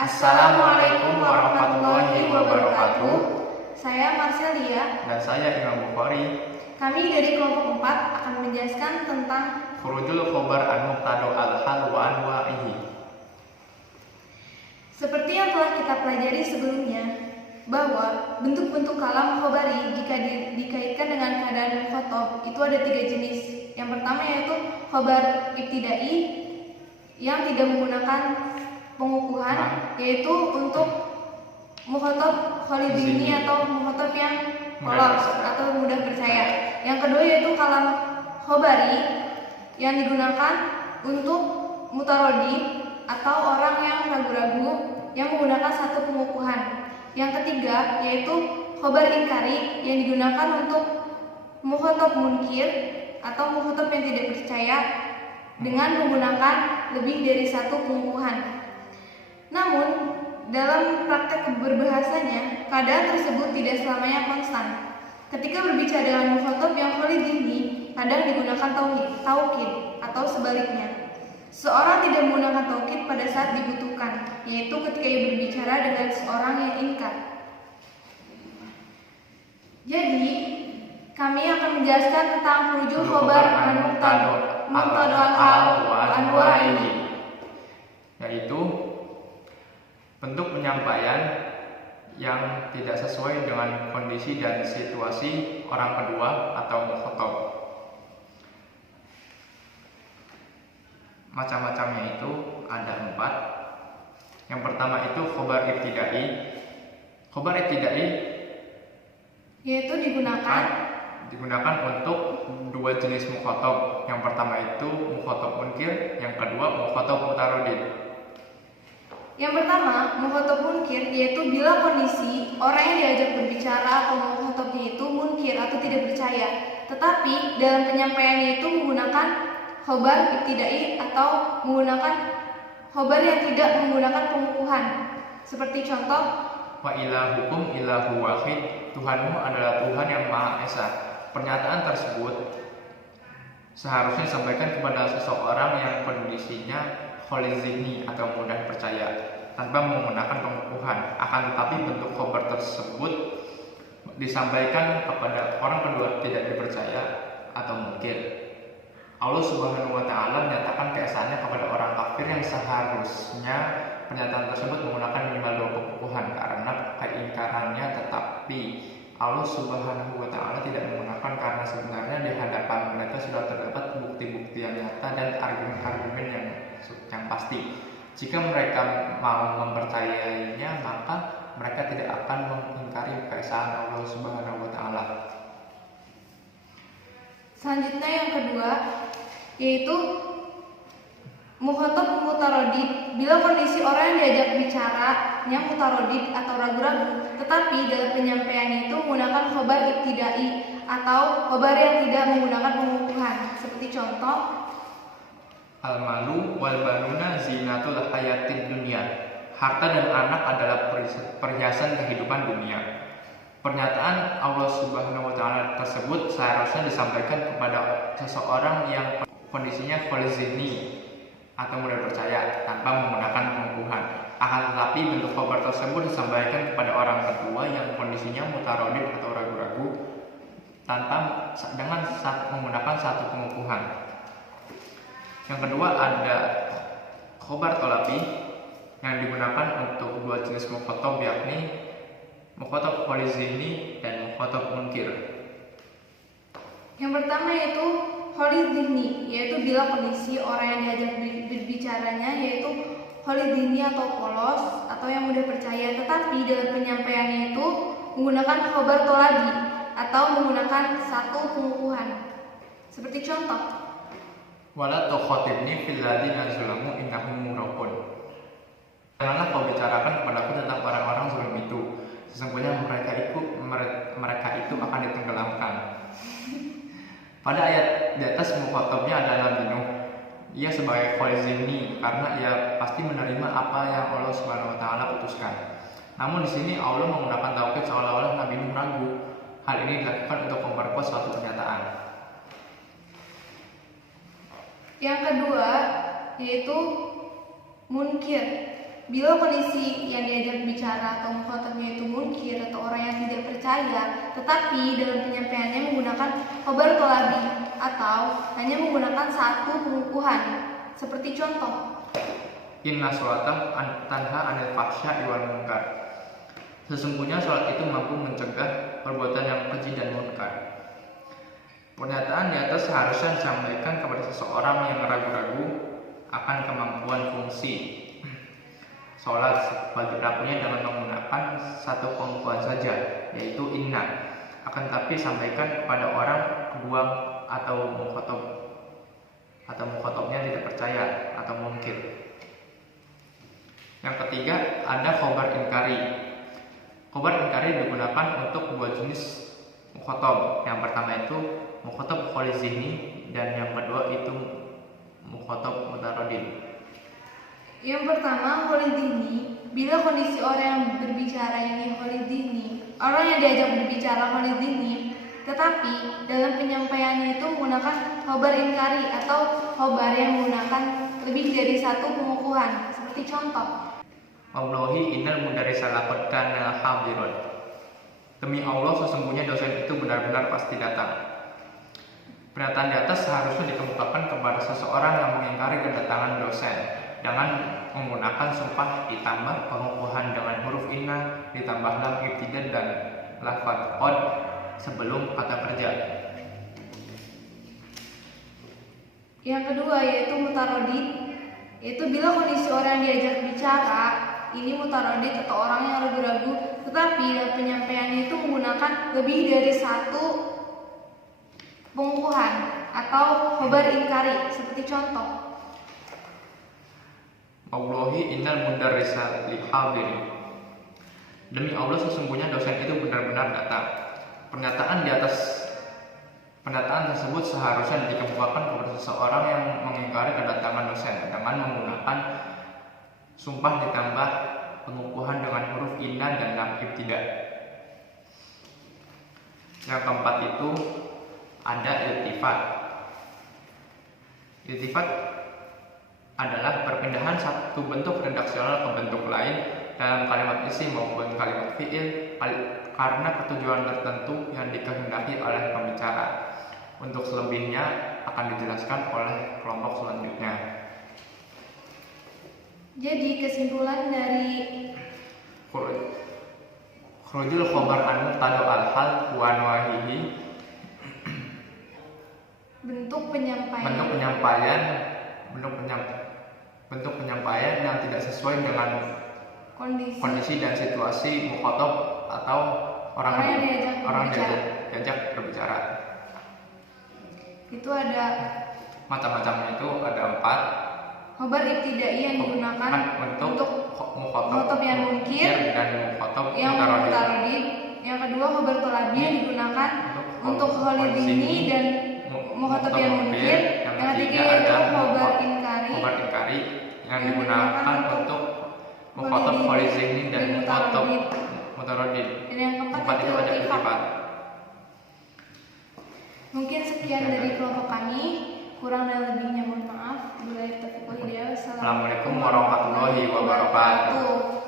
Assalamualaikum warahmatullahi wabarakatuh. Saya Marcelia Dan saya Imam Bukhari. Kami dari kelompok 4 akan menjelaskan tentang Khurujul khobar an-muqtado al-hal wa anwa'ihi. Seperti yang telah kita pelajari sebelumnya, bahwa bentuk-bentuk kalam khobari jika dikaitkan dengan keadaan mukhatab itu ada 3 jenis. Yang pertama yaitu khobar ibtidai yang tidak menggunakan pengukuhan, yaitu untuk mukhatab khalidini atau mukhatab yang polos atau mudah percaya. Yang kedua yaitu kalam khobari yang digunakan untuk mutarodid atau orang yang ragu-ragu yang menggunakan satu pengukuhan. Yang ketiga yaitu khobar inkari yang digunakan untuk mukhatab munkir atau mukhatab yang tidak percaya dengan menggunakan lebih dari satu pengukuhan. Namun, dalam praktek berbahasanya, keadaan tersebut tidak selamanya konstan. Ketika berbicara dengan mukhatab yang khalidini, kadang digunakan taukid atau sebaliknya. Seorang tidak menggunakan taukid pada saat dibutuhkan, yaitu ketika ia berbicara dengan seorang yang inkar. Jadi, kami akan menjelaskan tentang khurujul khobar an-muqtado al-hal wa anwa'ihi, yaitu bentuk penyampaian yang tidak sesuai dengan kondisi dan situasi orang kedua atau mukhatab. Macam-macamnya itu ada 4. Yang pertama itu khobar ibtidai. Khobar ibtidai yaitu digunakan untuk 2 jenis mukhatab. Yang pertama itu mukhatab munkir, yang kedua mukhatab mutarodid. Yang pertama, mukhatab munkir yaitu bila kondisi orang yang diajak berbicara atau mukhatabnya itu munkir atau tidak percaya, tetapi dalam penyampaiannya itu menggunakan khobar ibtidai atau menggunakan khobar yang tidak menggunakan pengukuhan. Seperti contoh, wa ilahukum ilahu wahid, Tuhanmu adalah Tuhan yang Maha Esa. Pernyataan tersebut seharusnya disampaikan kepada seseorang yang kondisinya kholizini atau mudah percaya tanpa menggunakan pengukuhan. Akan tetapi bentuk khobar tersebut disampaikan kepada orang kedua tidak dipercaya atau mungkin. Allah Subhanahu wa Ta'ala menyatakan keesaannya kepada orang kafir yang seharusnya pernyataan tersebut menggunakan minimal 2 pengukuhan karena keingkarannya, tetapi Allah Subhanahu wa Ta'ala tidak menggunakan karena sebenarnya di hadapan mereka sudah terdapat bukti-bukti yang nyata dan argumen-argumen yang pasti. Jika mereka mau mempercayainya, maka mereka tidak akan mengingkari keesaan Allah Subhanahu wa Ta'ala. Selanjutnya yang kedua yaitu mukhatab mutarodid bila kondisi orang yang diajak bicara yang mutarodid atau ragu-ragu, tetapi dalam penyampaian itu menggunakan khobar ibtidai atau khobar yang tidak menggunakan pengukuhan. Seperti contoh, al-malu wal banuna zinatul hayatid dunia. Harta dan anak adalah perhiasan kehidupan dunia. Pernyataan Allah Subhanahu wa Ta'ala tersebut seharusnya disampaikan kepada seseorang yang kondisinya kholizini atau mudah percaya tanpa menggunakan pengukuhan. Akan tetapi bentuk khobar tersebut disampaikan kepada orang kedua yang kondisinya mutarodid atau ragu-ragu dengan menggunakan satu pengukuhan. Yang kedua ada khobar tolabi yang digunakan untuk 2 jenis mukhatab, yakni mukhatab kholizini dan mukhatab munkir. Yang pertama yaitu kholizini, yaitu bila kondisi orang yang diajak berbicaranya yaitu kholizini atau polos atau yang mudah percaya, tetapi dalam penyampaiannya itu menggunakan khobar tolabi atau menggunakan satu pengukuhan. Seperti contoh, wala tukhatibni fil ladzina zalamu innahum mughraqun. Janganlah kau bicarakan kepadaku tentang orang-orang zalim itu, sesungguhnya mereka itu akan ditenggelamkan. Pada ayat di atas mukhatabnya adalah Nuh. Ia sebagai kholizini karena ia pasti menerima apa yang Allah Subhanahu wa Ta'ala putuskan. Namun di sini Allah menggunakan taukid seolah-olah Nabi Nuh ragu. Hal ini dilakukan untuk memperkuat suatu pernyataan. Yang kedua yaitu munkir. Bila kondisi yang diajak bicara atau mukhatabnya itu munkir atau orang yang tidak percaya, tetapi dalam penyampaiannya menggunakan khobar tolabi atau hanya menggunakan satu pengukuhan, seperti contoh. Inna sholata tanha anil fahsya'i wal munkar. Sesungguhnya sholat itu mampu mencegah perbuatan yang keji dan munkar. Pernyataan di atas seharusnya disampaikan kepada seseorang yang ragu-ragu akan kemampuan fungsi sholat bagi pelakunya dengan menggunakan satu pengukuhan saja, yaitu inna. Akan tapi sampaikan kepada orang kedua atau mukhatabnya tidak percaya atau mungkir. Yang ketiga, ada khobar inkari. Khobar inkari digunakan untuk dua jenis mukhatab. Yang pertama itu mukhatab kholi zihni dan yang kedua itu mukhatab mutaradid. Yang pertama, kholi zihni. Bila kondisi orang yang berbicara ini kholi zihni, orang yang diajak berbicara kholi zihni, tetapi dalam penyampaiannya itu menggunakan khobar inkari atau khobar yang menggunakan lebih dari satu pengukuhan, seperti contoh. Wallahi innal mudarrisa laqad kana hadiron. Demi Allah sesungguhnya dosen itu benar-benar pasti datang. Pernyataan di atas seharusnya dikemukakan kepada seseorang yang mengingkari kedatangan dosen dengan menggunakan sumpah ditambah pengukuhan dengan huruf inna ditambah lam ibtidah dan lafaz qad sebelum kata kerja. Yang kedua yaitu mutaradid, yaitu bila kondisi orang yang diajak bicara ini mutaradid atau orang yang ragu-ragu, tetapi dalam penyampaiannya itu menggunakan lebih dari satu pengukuhan atau khobar inkari, seperti contoh. Wallahi innal mudarrisa lihadirin. Demi Allah sesungguhnya dosen itu benar-benar datang. Pernyataan tersebut seharusnya dikemukakan kepada seseorang yang mengingkari kedatangan dosen dengan menggunakan sumpah ditambah pengukuhan dengan huruf inna dan lam ibtidah. Yang keempat itu ada iltifat. Iltifat adalah perpindahan satu bentuk redaksional ke bentuk lain dalam kalimat isim maupun kalimat fi'il karena ketujuan tertentu yang dikehendaki oleh pembicara. Untuk selebihnya akan dijelaskan oleh kelompok selanjutnya. Jadi kesimpulan dari khurujul khobar an mubtada al hal wa nawahihi, bentuk penyampaian yang tidak sesuai dengan kondisi dan situasi mukhatab atau orang yang diajak berbicara. Itu ada macam-macamnya, itu ada 4. khobar ibtidai yang digunakan untuk mukhatab yang munkir dan mukhatab yang mutaradid. mutaradid. Yang kedua khobar tolabi yang digunakan untuk kholi zihni dan mukhatab yang munkir. Yang ketiga yaitu khobar inkari yang digunakan untuk mukhatab kholi zihni dan mukhatab mutaradid. Dan yang keempat itu ada iltifat. Mungkin sekian dari kelompok kami, kurang dan lebihnya mohon maaf. Assalamualaikum warahmatullahi wabarakatuh.